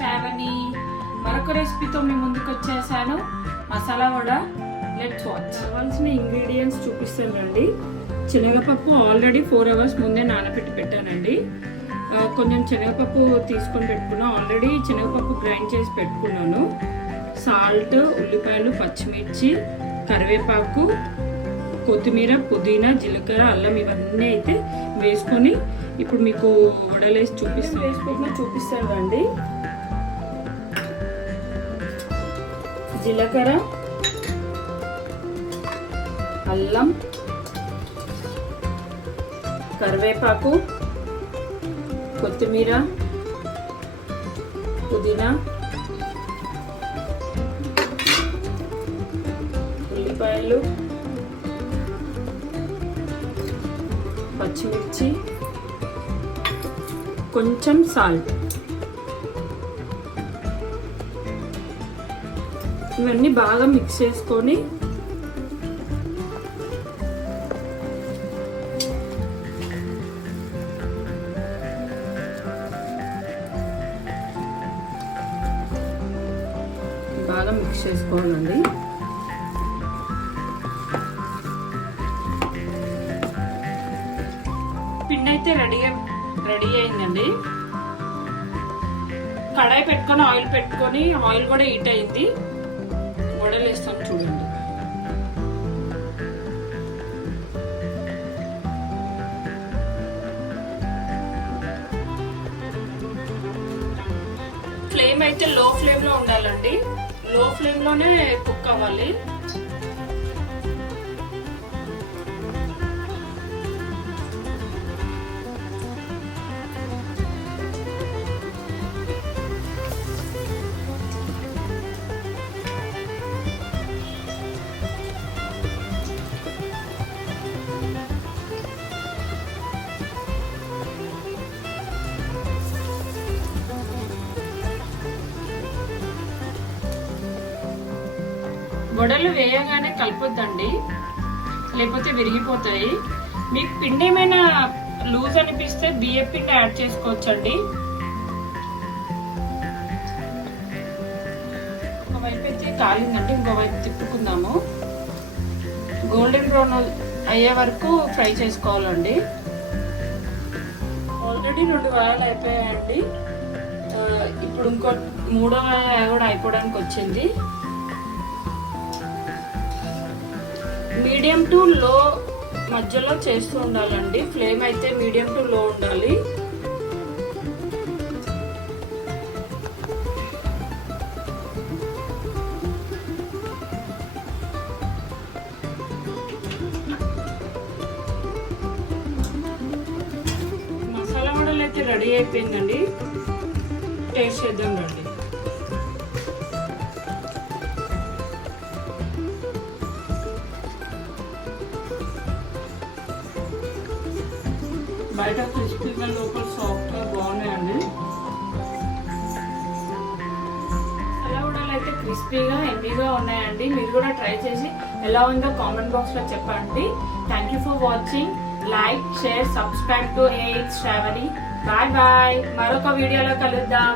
శ్రావణి మరొక రెసిపీతో మీ ముందుకు వచ్చేసాను. మసాలా వడ. Let's watch. కావాల్సిన ఇంగ్రీడియంట్స్ చూపిస్తానండి. శనగపప్పు ఆల్రెడీ 4 hours ముందే నానబెట్టి పెట్టానండి. కొంచెం శనగపప్పు తీసుకొని పెట్టుకున్నాను. ఆల్రెడీ శనగపప్పు గ్రైండ్ చేసి పెట్టుకున్నాను. సాల్ట్, ఉల్లిపాయలు, పచ్చిమిర్చి, కరివేపాకు, కొత్తిమీర, పుదీనా, జీలకర్ర, అల్లం ఇవన్నీ అయితే వేసుకొని ఇప్పుడు మీకు వడలేసి చూపిస్తాను అండి. జీలకర్ర, అల్లం, కరివేపాకు, కొత్తిమీర, పుదీనా, ఉల్లిపాయలు, పచ్చిమిర్చి, కొంచెం సాల్ట్, ఇవన్నీ బాగా మిక్స్ చేసుకొని బాగా మిక్స్ చేసుకోవాలండి. పిండి అయితే రెడీ అయిందండి. కడాయి పెట్టుకొని ఆయిల్ కూడా హీట్ అయింది. వడలు వేస్తాం చూడండి. ఫ్లేమ్ అయితే లో ఫ్లేమ్ లో ఉండాలండి. లో ఫ్లేమ్ లోనే కుక్ అవ్వాలి. వడలు వేయగానే కలపొద్దండి, లేకపోతే విరిగిపోతాయి. మీకు పిండి ఏమైనా లూజ్ అనిపిస్తే బియ్యం పిండి యాడ్ చేసుకోవచ్చండి. ఒకవైపు అయితే కాలిందండి, ఇంకోవైపు తిప్పుకుందాము. గోల్డెన్ బ్రౌన్ అయ్యే వరకు ఫ్రై చేసుకోవాలండి. ఆల్రెడీ 2 వారాలు అయిపోయాయండి. ఇప్పుడు ఇంకో 3వ వార కూడా అయిపోవడానికి వచ్చింది. మీడియం టు లో మధ్యలో చేస్తూ ఉండాలండి. ఫ్లేమ్ అయితే మీడియం టు లో ఉండాలి. మసాలా వడలు అయితే రెడీ అయిపోయిందండి. టేస్ట్ చేద్దాం రండి. బయట క్రిస్పీగా లోపల సాఫ్ట్గా బాగున్నాయండి. మసాలా వడలు అయితే క్రిస్పీగా ఎమ్మీగా ఉన్నాయండి. మీరు కూడా ట్రై చేసి ఎలా ఉందో కామెంట్ బాక్స్ లో చెప్పండి. Thank you for watching. Like, share, subscribe to Shravani. Bye bye. మరొక వీడియోలో కలుద్దాం.